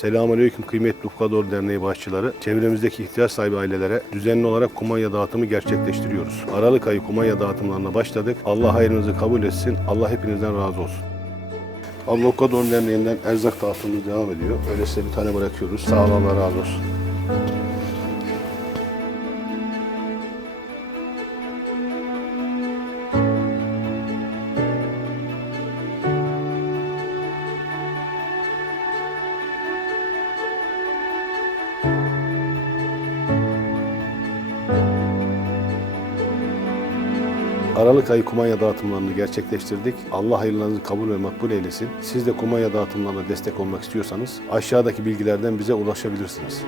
Selamünaleyküm kıymetli Ufkador Derneği başçıları. Çevremizdeki ihtiyaç sahibi ailelere düzenli olarak kumanya dağıtımı gerçekleştiriyoruz. Aralık ayı kumanya dağıtımlarına başladık. Allah hayrınızı kabul etsin. Allah hepinizden razı olsun. Allah Ufkador Derneği'nden erzak dağıtımımız devam ediyor. Öyle size bir tane bırakıyoruz. Sağ olun razı olsun. Aralık ayı kumanya dağıtımlarını gerçekleştirdik. Allah hayırlarınızı kabul ve makbul eylesin. Siz de kumanya dağıtımlarına destek olmak istiyorsanız aşağıdaki bilgilerden bize ulaşabilirsiniz.